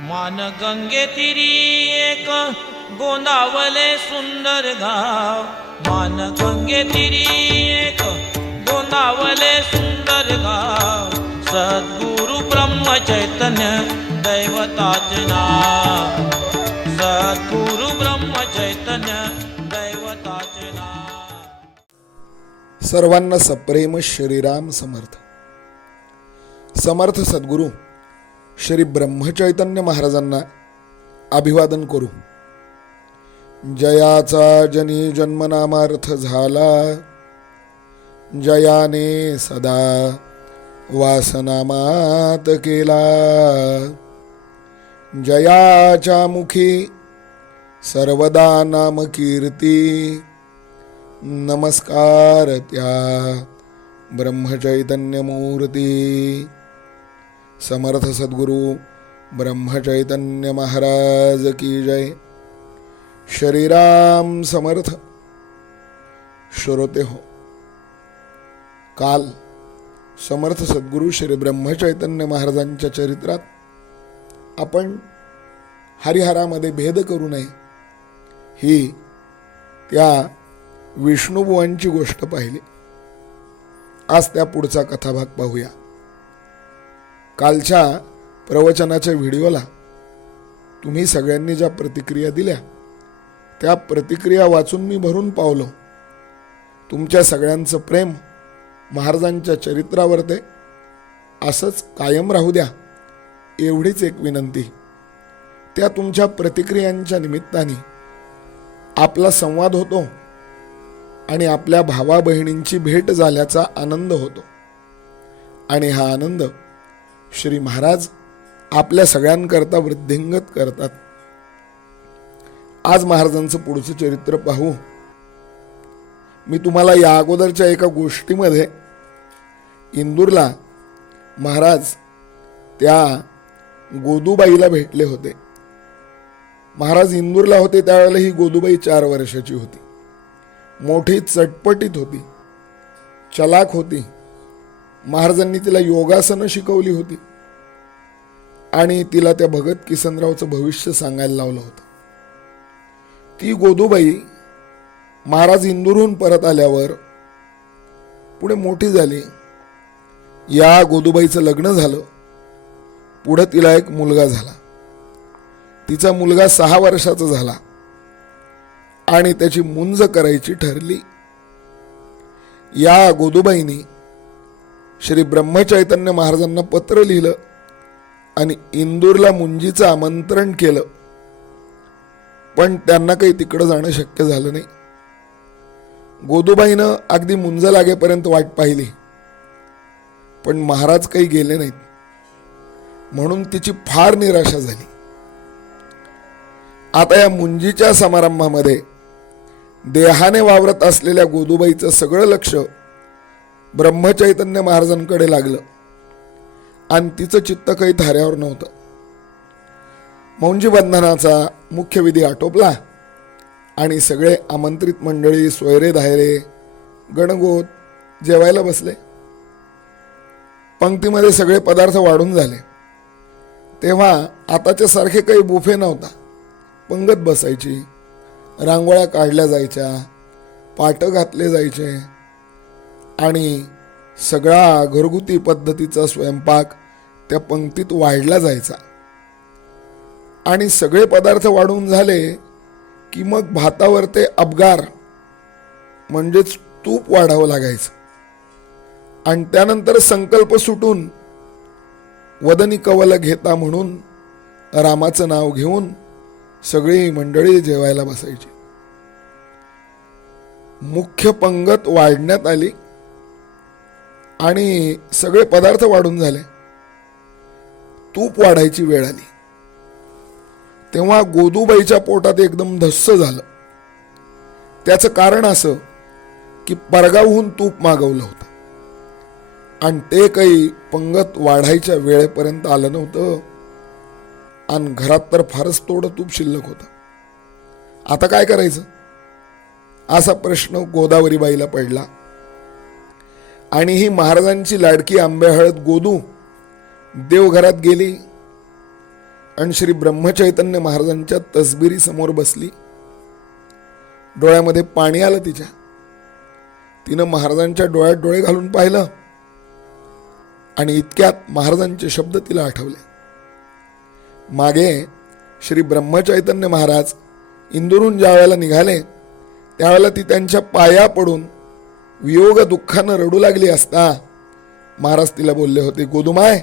मान गंगे तिरी एक गोंदावले सुंदर गाव. मान गंगे तिरी एक गोंदावले सुंदर गाव. सद्गुरु ब्रह्म चैतन्य दैवताचे नाव. सद्गुरु ब्रह्म चैतन्य दैवताचे नाव. सर्वांना सप्रेम श्रीराम समर्थ. समर्थ सद्गुरू श्री ब्रह्मचैतन्य महाराजांना अभिवादन करू. जयाचा जनी जन्मनामार्थ झाला. जयाने सदा वासनामात केला. जयाच्या मुखी सर्वदा नाम कीर्ती नमस्कार त्या ब्रह्मचैतन्यमूर्ती समर्थ सद्गुरु ब्रह्मचैतन्य महाराज की जय। श्रीराम समर्थ। श्रोते हो। काल समर्थ सद्गुरु श्री ब्रह्मचैतन्य महाराजांच्या चरित्रात आपण हरिहरामध्ये भेद करू नये ही त्या विष्णुबुवांची गोष्ट पाहिली. आज त्या पुढचा कथाभाग पाहूया. कालच्या प्रवचनाच्या व्हिडिओला तुम्ही सगळ्यांनी ज्या प्रतिक्रिया दिल्या त्या प्रतिक्रिया वाचून मी भरून पावलो. तुमच्या सगळ्यांचं प्रेम महाराजांच्या चरित्रावर ते असंच कायम राहू द्या एवढीच एक विनंती. त्या तुमच्या प्रतिक्रियांच्या निमित्ताने आपला संवाद होतो आणि आपल्या भावा बहिणींची भेट झाल्याचा आनंद होतो. आणि हा आनंद श्री महाराज आपल्या सगळ्यांकरता वृद्धिंगत करतात. आज महाराजांचं पुढचं चरित्र पाहू. मी तुम्हाला या अगोदरच्या एका गोष्टीमध्ये इंदूरला महाराज त्या गोदूबाईला भेटले होते. महाराज इंदूरला होते त्यावेळेला ही गोदूबाई चार वर्षाची होती. मोठी चटपटीत होती. चलाक होती. महाराजांनी तिला योगासनं शिकवली होती. आणि तिला त्या भगत किसनरावचं भविष्य सांगायला लावलं होतं. ती गोदूबाई महाराज इंदूरहून परत आल्यावर पुढे मोठी झाली. या गोदूबाईचं लग्न झालं. पुढं तिला एक मुलगा झाला. तिचा मुलगा सहा वर्षाचा झाला. आणि त्याची मुंज करायची ठरली. या गोदूबाईनी श्री ब्रह्मचैतन्य महाराजांना पत्र लिहिलं आणि इंदूरला मुंजीचं आमंत्रण केलं. पण त्यांना काही तिकडं जाणं शक्य झालं नाही. गोदूबाईनं अगदी मुंज लागेपर्यंत वाट पाहिली. पण महाराज काही गेले नाहीत. म्हणून तिची फार निराशा झाली. आता या मुंजीच्या समारंभामध्ये देहाने वावरत असलेल्या गोदूबाईचं सगळं लक्ष ब्रह्मचैतन्य महाराजांकडे लागलं. आणि तिचं चित्त काही धाऱ्यावर नव्हतं. मौंजी बंधनाचा मुख्य विधी आटोपला आणि सगळे आमंत्रित मंडळी सोयरे धायरे गणगोत जेवायला बसले. पंक्तीमध्ये सगळे पदार्थ वाढून झाले. तेव्हा आताच्या सारखे काही बुफे नव्हता. पंगत बसायची रांगोळ्या काढल्या जायच्या पाटं घातले जायचे आणि सगळा घरगुती पद्धतीचा स्वयंपाक त्या पंक्तीत वाढला जायचा. आणि सगळे पदार्थ वाढून झाले की मग भातावर ते अबगार म्हणजेच तूप वाढावं लागायचं. आणि त्यानंतर संकल्प सुटून वदनी कवल घेता म्हणून रामाचं नाव घेऊन सगळी मंडळी जेवायला बसायची. मुख्य पंगत वाढण्यात आली. आणि सगळे पदार्थ वाढून झाले. तूप वाढायची वेळ आली. तेव्हा गोदूबाईच्या पोटात एकदम धस्स झालं. त्याचं कारण असं की परगावहून तूप मागवलं होतं. आणि ते काही पंगत वाढायच्या वेळेपर्यंत आलं नव्हतं. आणि घरात तर फारच तोडं तूप शिल्लक होतं. आता काय करायचं? असा प्रश्न गोदावरीबाईला पडला. आणि ही महाराजांची लाडकी आंबेहळद गोदू देवघरात गेली आणि श्री ब्रह्मचैतन्य महाराजांच्या तसबिरी समोर बसली. डोळ्यामध्ये पाणी आलं तिच्या. तिनं महाराजांच्या डोळ्यात डोळे घालून पाहिलं आणि इतक्यात महाराजांचे शब्द तिला आठवले. मागे श्री ब्रह्मचैतन्य महाराज इंदूरहून ज्या वेळेला निघाले त्यावेळेला ती त्यांच्या पाया पडून वियोग दुःखानं रडू लागली असता महाराज तिला बोलले होते गोदुमाय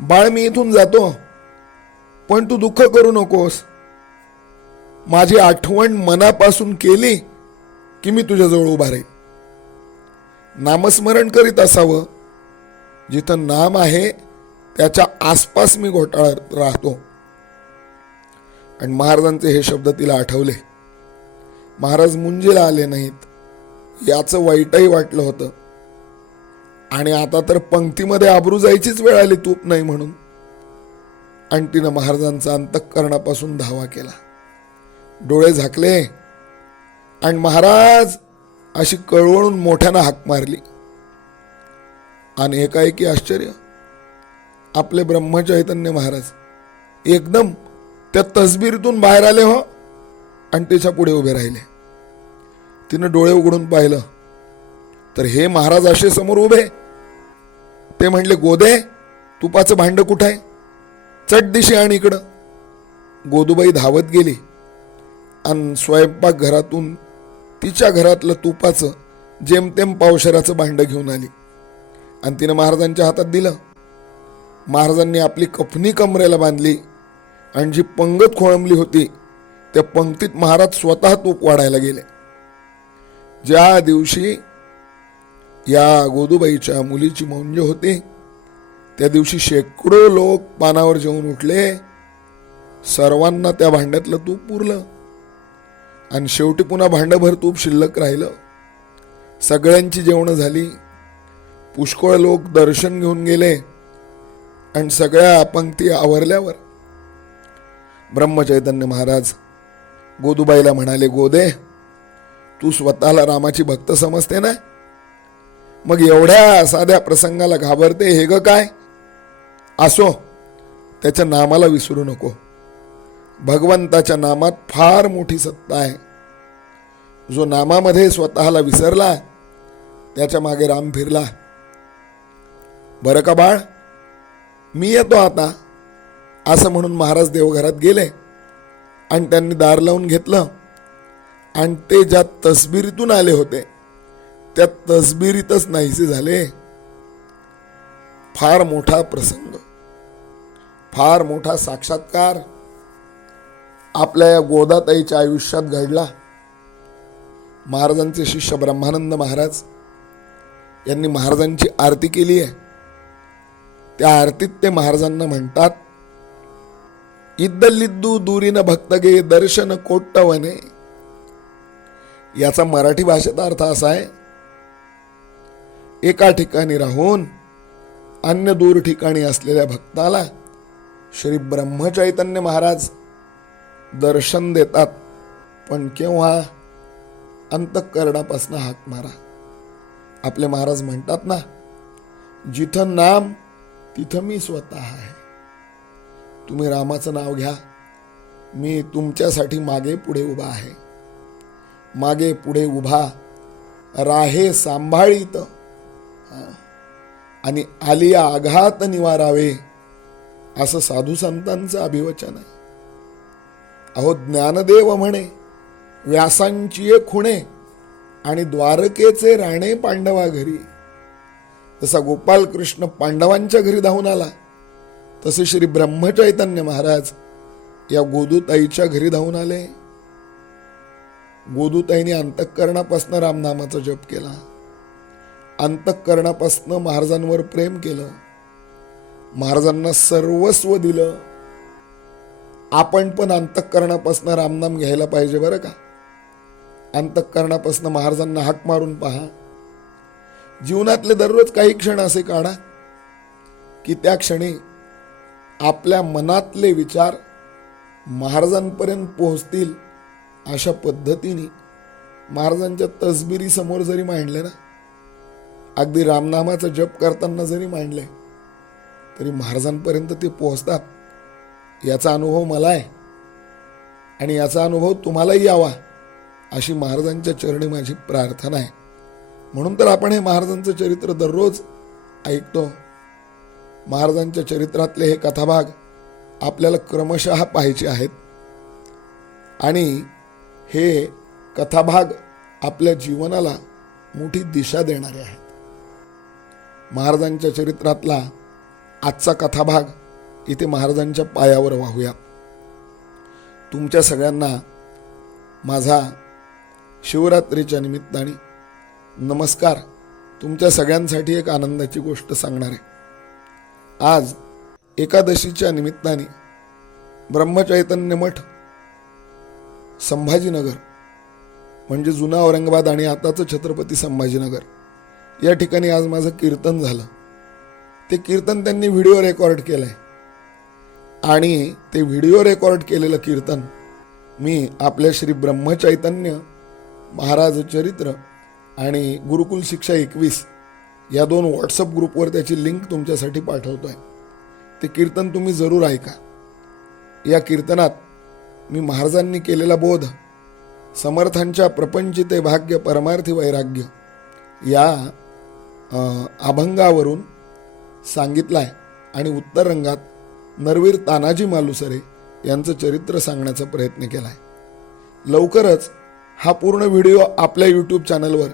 बाळ मी इथून जातो पण तू दुःख करू नकोस. माझी आठवण मनापासून केली की मी तुझ्याजवळ उभा रे नामस्मरण करीत असावं. जिथं नाम आहे त्याच्या आसपास मी घोटाळत राहतो. आणि महाराजांचे हे शब्द तिला आठवले. महाराज मुंजीला आले नाहीत. याचं वाईटही वाटलं होतं. आणि आता तर पंक्तीमध्ये आबरू जायचीच वेळ आली तूप नाही म्हणून. आणि तिनं महाराजांचा अंतःकरणापासून धावा केला. डोळे झाकले आणि महाराज अशी कळवळून मोठ्यानं हाक मारली. आणि एकाएकी आश्चर्य आपले ब्रह्मचैतन्य महाराज एकदम त्या तसबीरीतून बाहेर आले हो. आणि त्याच्या पुढे उभे राहिले. तिनं डोळे उघडून पाहिलं. तर हे महाराज असे समोर उभे. ते म्हणले गोदे तुपाचं भांड कुठं आहे? चट दिशी आणि इकडं. गोदूबाई धावत गेली. आणि स्वयंपाक घरातून तिच्या घरातलं तुपाचं जेमतेम पावशराचं भांड घेऊन आली. आणि तिनं महाराजांच्या हातात दिलं. महाराजांनी आपली कफनी कमरेला बांधली. आणि जी पंगत खोळंबली होती त्या पंक्तीत महाराज स्वतः तूप वाढायला गेले. ज्या दिवशी या गोदूबाईच्या मुलीची मौंज होती त्या दिवशी शेकडो लोक पानावर जेवून उठले. सर्वांना त्या भांड्यातलं तूप पुरलं. आणि शेवटी पुन्हा भांडभर तूप शिल्लक राहिलं. सगळ्यांची जेवणं झाली. पुष्कळ लोक दर्शन घेऊन गेले. आणि सगळ्या अपंक्ती आवरल्यावर ब्रह्मचैतन्य महाराज गोदूबाईला म्हणाले गोदे तू स्वतःला रामाची भक्त समजते ना? मग एवढ्या साध्या प्रसंगाला घाबरते हे ग काय? असो त्याच्या नामाला विसरू नको. भगवंताच्या नामात फार मोठी सत्ता आहे. जो नामामध्ये स्वतःला विसरला त्याच्यामागे राम फिरला. बरं का बाळ? मी येतो आता. असं म्हणून महाराज देवघरात गेले आणि त्यांनी दार लावून घेतलं. आणि ते ज्या तसबिरीतून आले होते त्या तसबिरीतच नाहीसे झाले. फार मोठा प्रसंग फार मोठा साक्षात्कार आपल्या या गोदाताईच्या आयुष्यात घडला. महाराजांचे शिष्य ब्रह्मानंद महाराज यांनी महाराजांची आरती केली आहे. त्या आरतीत ते महाराजांना म्हणतात इद्दलिद्दू दुरीन भक्तगे दर्शन कोट्टवने याचा मराठी भाषेचा अर्थ असा आहे एका ठिकाणी राहून अन्य दूर ठिकाणी असलेल्या भक्ताला श्री ब्रह्मचैतन्य महाराज दर्शन देतात पण केव्हा अंतःकरणापासून हाक मारा. आपले महाराज म्हणतात ना जिथं नाम तिथं मी स्वतः आहे. तुम्ही रामाचं नाव घ्या मी तुमच्यासाठी मागे पुढे उभा आहे. मागे पुढे उभा राहे सांभाळीत. आणि आलिया आघात निवारावे असं साधू संतांचं अभिवचन आहे. अहो ज्ञानदेव म्हणे व्यासांची खुणे आणि द्वारकेचे राणे पांडवा घरी. जसा गोपाल कृष्ण पांडवांच्या घरी धावून आला. तसे श्री ब्रह्मचैतन्य महाराज या गोदूताईच्या घरी धावून आले. गोदूताईने अंतःकरणापासनं रामनामाचा जप केला. अंतःकरणापासनं महाराजांवर प्रेम केलं. महाराजांना सर्वस्व दिलं. आपण पण अंतःकरणापासनं रामनाम घ्यायला पाहिजे बरं का? अंतःकरणापासनं महाराजांना हाक मारून पहा. जीवनातले दररोज काही क्षण असे काढा की त्या क्षणी आपल्या मनातले विचार महाराजांपर्यंत पोहोचतील. अशा पद्धतीने महाराजांच्या तसबिरीसमोर जरी मांडले ना अगदी रामनामाचा जप करताना जरी मांडले तरी महाराजांपर्यंत ते पोहोचतात. याचा अनुभव मला आहे. आणि याचा अनुभव तुम्हालाही यावा अशी महाराजांच्या चरणी माझी प्रार्थना आहे. म्हणून तर आपण हे महाराजांचं चरित्र दररोज ऐकतो. महाराजांच्या चरित्रातले हे कथाभाग आपल्याला क्रमशः पाहायचे आहेत. आणि हे कथाभाग आपल्या जीवनाला मोठी दिशा देणारे आहेत. महाराजांच्या चरित्रातला आजचा कथाभाग इथे महाराजांच्या पायावर वाहूया तुमच्या सगळ्यांना माझा शिवरात्रीच्या निमित्ताने नमस्कार. तुमच्या सगळ्यांसाठी एक आनंदाची गोष्ट सांगणार आहे. आज एकादशीच्या निमित्ताने ब्रह्मचैतन्य मठ संभाजीनगर म्हणजे जुना औरंगाबाद आणि आताचं छत्रपती संभाजीनगर. या ठिकाणी आज माझं कीर्तन झालं. ते कीर्तन त्यांनी व्हिडिओ रेकॉर्ड केलं आहे आणि ते व्हिडिओ रेकॉर्ड केलेलं कीर्तन मी आपल्या श्री ब्रह्मचैतन्य महाराज चरित्र आणि गुरुकुल शिक्षा एकवीस या दोन व्हॉट्सअप ग्रुपवर त्याची लिंक तुमच्यासाठी पाठवतो आहे ते कीर्तन तुम्ही जरूर ऐका. या कीर्तनात मी महाराजांनी केलेला बोध समर्थांच्या प्रपंचिते भाग्य परमार्थी वैराग्य या अभंगावरून सांगितला आहे आणि उत्तर रंगात नरवीर तानाजी मालुसरे यांचं चरित्र सांगण्याचा प्रयत्न केला आहे लवकरच हा पूर्ण व्हिडिओ आपल्या यूट्यूब चॅनलवर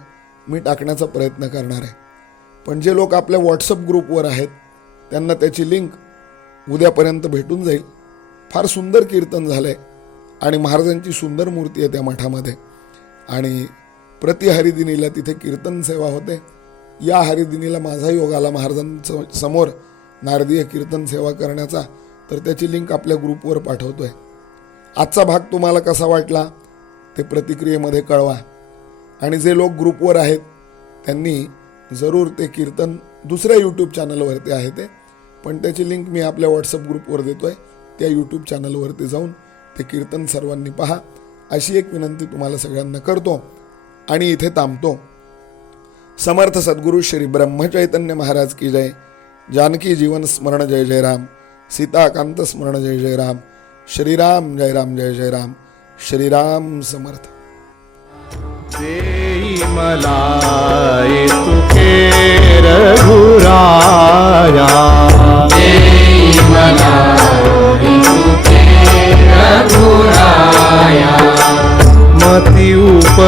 मी टाकण्याचा प्रयत्न करणार आहे. पण जे लोक आपल्या व्हॉट्सअप ग्रुपवर आहेत त्यांना त्याची लिंक उद्यापर्यंत भेटून जाईल. फार सुंदर कीर्तन झालं आहे आणि महाराजांची सुंदर मूर्ती आहे त्या मठामध्ये. आणि प्रति हरिदिनीला तिथे कीर्तन सेवा होते. या हरिदिनीला माझा योग आला महाराजांचं समोर नारदीय कीर्तन सेवा करण्याचा. तर त्याची लिंक आपल्या ग्रुपवर पाठवतो आहे आजचा भाग तुम्हाला कसा वाटला ते प्रतिक्रियेमध्ये कळवा. आणि जे लोक ग्रुपवर आहेत त्यांनी जरूर ते कीर्तन दुसऱ्या यूट्यूब चॅनलवरती आहे ते. पण त्याची लिंक मी आपल्या व्हॉट्सअप ग्रुपवर देतो आहे त्या यूट्यूब चॅनलवरती जाऊन ते कीर्तन सर्वांनी पहा. अशी एक विनंती तुम्हाला सगळ्यांना करतो आणि इथे थांबतो. समर्थ सद्गुरु श्री ब्रह्मचैतन्य महाराज की जय. जानकी जीवन स्मरण जय जय राम सीताकांत स्मरण जय जय राम श्रीराम जय राम जय जय राम श्रीराम समर्थ. मला